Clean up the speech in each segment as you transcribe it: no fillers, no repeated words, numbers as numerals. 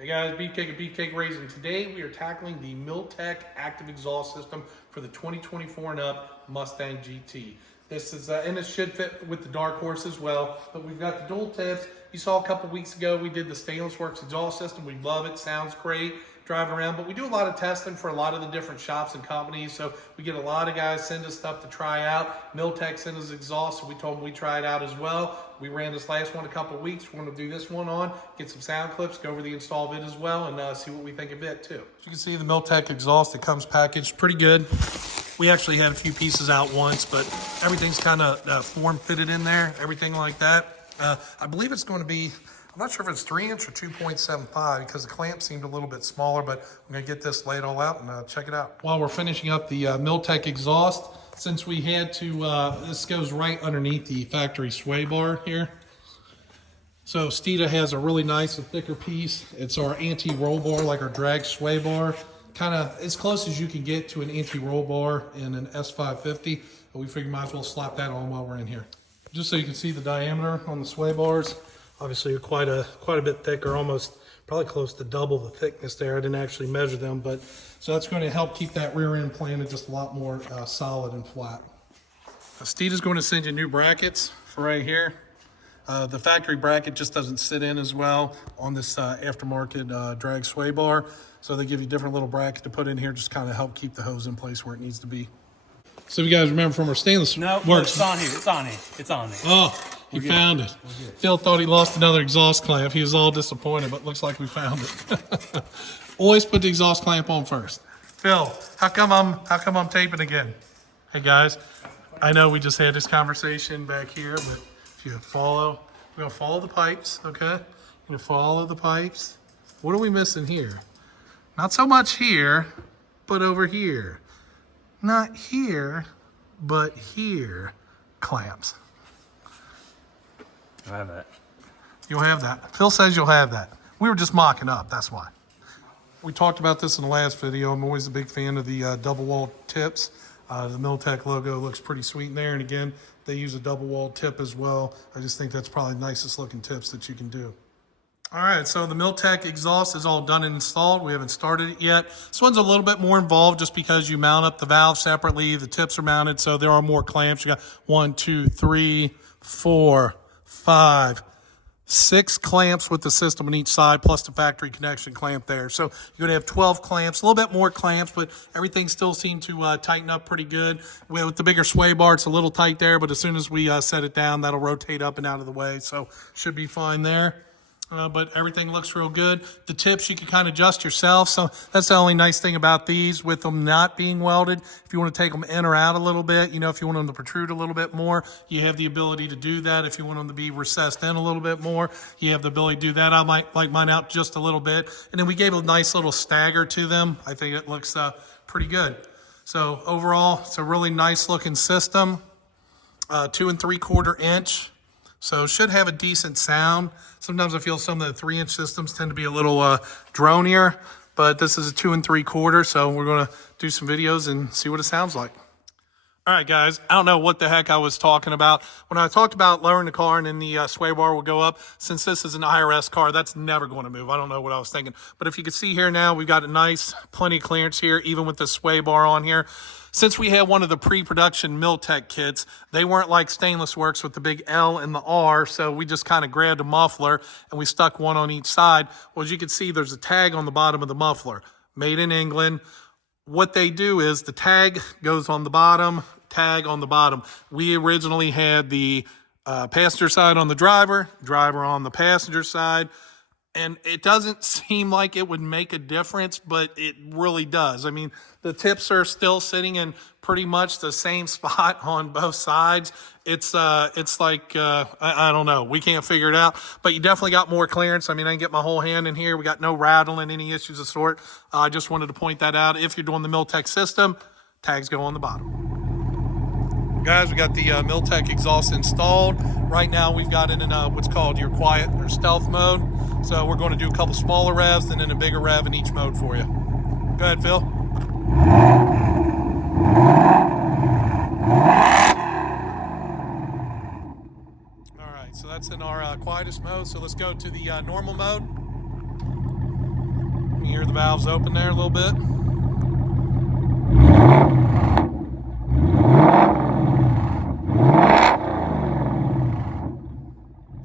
Hey guys, Beefcake and Beefcake Racing. Today we are tackling the Milltek active exhaust system for the 2024 and up Mustang GT. This is, and it should fit with the Dark Horse as well, but we've got the dual tips. You saw a couple weeks ago we did the Stainless Works exhaust system. We love it, sounds great, driving around, but we do a lot of testing for a lot of the different shops and companies, so we get a lot of guys send us stuff to try out. Milltek sent us exhaust, so we told them we try it out as well. We ran this last one a couple of weeks. We're going to do this one on, get some sound clips, go over the install vid as well, and see what we think of it too. As you can see, the Milltek exhaust, it comes packaged pretty good. We actually had a few pieces out once, but everything's kind of form fitted in there, everything like that. I believe it's going to be, I'm not sure if it's 3-inch or 2.75 because the clamp seemed a little bit smaller, but I'm going to get this laid all out and check it out. While we're finishing up the Milltek exhaust, since we had to, this goes right underneath the factory sway bar here. So Steeda has a really nice and thicker piece. It's our anti-roll bar, like our drag sway bar. Kind of as close as you can get to an anti-roll bar in an S550. But we figured might as well slap that on while we're in here. Just so you can see the diameter on the sway bars. Obviously quite a bit thicker, almost probably close to double the thickness there. I didn't actually measure them, but so that's going to help keep that rear end planted just a lot more solid and flat. Steeda's going to send you new brackets for right here. The factory bracket just doesn't sit in as well on this aftermarket drag sway bar. So they give you different little brackets to put in here, just kind of help keep the hose in place where it needs to be. So you guys remember from our Stainless Works? No, it's on here. It's on here. It's on there. Oh, he found it. Phil thought he lost another exhaust clamp. He was all disappointed, but looks like we found it. Always put the exhaust clamp on first. Phil, how come I'm taping again? Hey guys, I know we just had this conversation back here, but if you follow, we're gonna follow the pipes, okay? You're gonna follow the pipes. What are we missing here? Not so much here, but over here. Not here, but here. Clamps. I have that. You'll have that. Phil says you'll have that. We were just mocking up, that's why. We talked about this in the last video. I'm always a big fan of the double wall tips. The Milltek logo looks pretty sweet in there. And again, they use a double wall tip as well. I just think that's probably the nicest looking tips that you can do. All right, so the Milltek exhaust is all done and installed. We haven't started it yet. This one's a little bit more involved just because you mount up the valve separately. The tips are mounted, so there are more clamps. You got 1, 2, 3, 4, 5, 6 clamps with the system on each side, plus the factory connection clamp there. So you're gonna have 12 clamps, a little bit more clamps, but everything still seemed to tighten up pretty good. With the bigger sway bar, it's a little tight there, but as soon as we set it down, that'll rotate up and out of the way. So should be fine there. But everything looks real good. The tips you can kind of adjust yourself. So that's the only nice thing about these with them not being welded. If you want to take them in or out a little bit, you know, if you want them to protrude a little bit more, you have the ability to do that. If you want them to be recessed in a little bit more, you have the ability to do that. I might like mine out just a little bit. And then we gave a nice little stagger to them. I think it looks pretty good. So overall, it's a really nice looking system. 2 3/4 inch. So should have a decent sound. Sometimes I feel some of the 3-inch systems tend to be a little dronier, but this is a 2 3/4, so we're gonna do some videos and see what it sounds like. All right, guys, I don't know what the heck I was talking about. When I talked about lowering the car and then the sway bar will go up, since this is an IRS car, that's never going to move. I don't know what I was thinking. But if you can see here now, we've got a nice, plenty of clearance here, even with the sway bar on here. Since we had one of the pre-production Milltek kits, they weren't like Stainless Works with the big L and the R, so we just kind of grabbed a muffler and we stuck one on each side. Well, as you can see, there's a tag on the bottom of the muffler, made in England. What they do is the tag goes on the bottom, tag on the bottom. We originally had the passenger side on the driver on the passenger side, and it doesn't seem like it would make a difference, but it really does. I mean, the tips are still sitting in pretty much the same spot on both sides. It's like, I don't know. We can't figure it out, but you definitely got more clearance. I mean, I can get my whole hand in here. We got no rattling, any issues of sort. I just wanted to point that out. If you're doing the Milltek system, tags go on the bottom. Guys, we got the Milltek exhaust installed. Right now we've got it in what's called your quiet or stealth mode. So we're going to do a couple smaller revs and then a bigger rev in each mode for you. Go ahead, Phil. All right, so that's in our quietest mode. So let's go to the normal mode. the valves open there a little bit.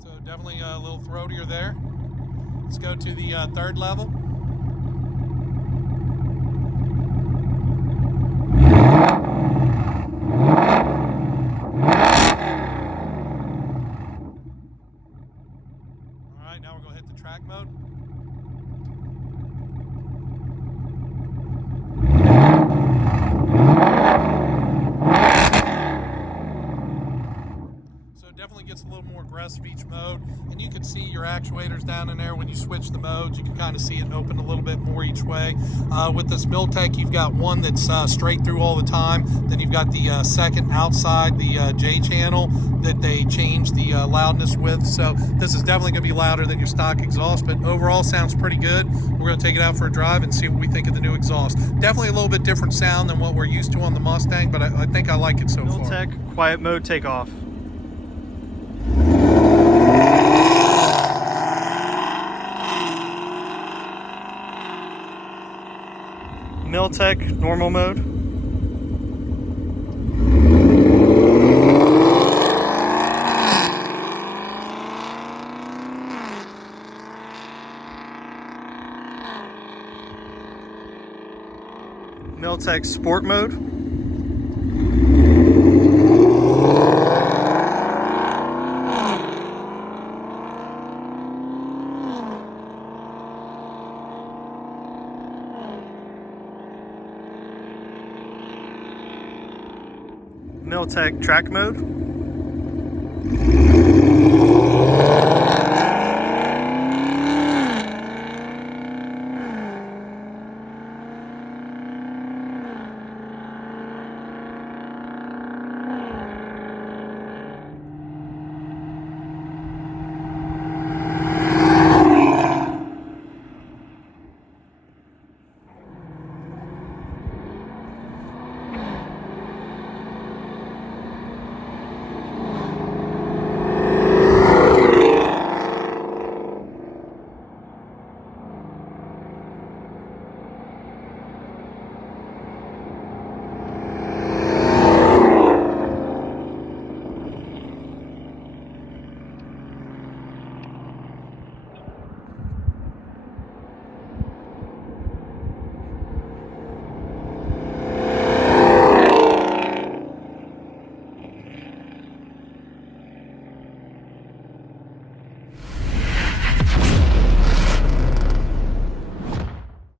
So definitely a little throatier there. Let's go to the third level. All right, now we're going to hit the track mode. So it definitely gets a little more aggressive each mode, and you can see your actuators down in there when you switch the modes. You can kind of see it open a little bit more each way. With this Milltek, you've got one that's straight through all the time. Then you've got the second outside the J channel that they change the loudness with. So this is definitely going to be louder than your stock exhaust, but overall sounds pretty good. We're going to take it out for a drive and see what we think of the new exhaust. Definitely a little bit different sound than what we're used to on the Mustang, but I think I like it so far. Milltek quiet mode takeoff. Milltek normal mode. Milltek sport mode. Milltek track mode.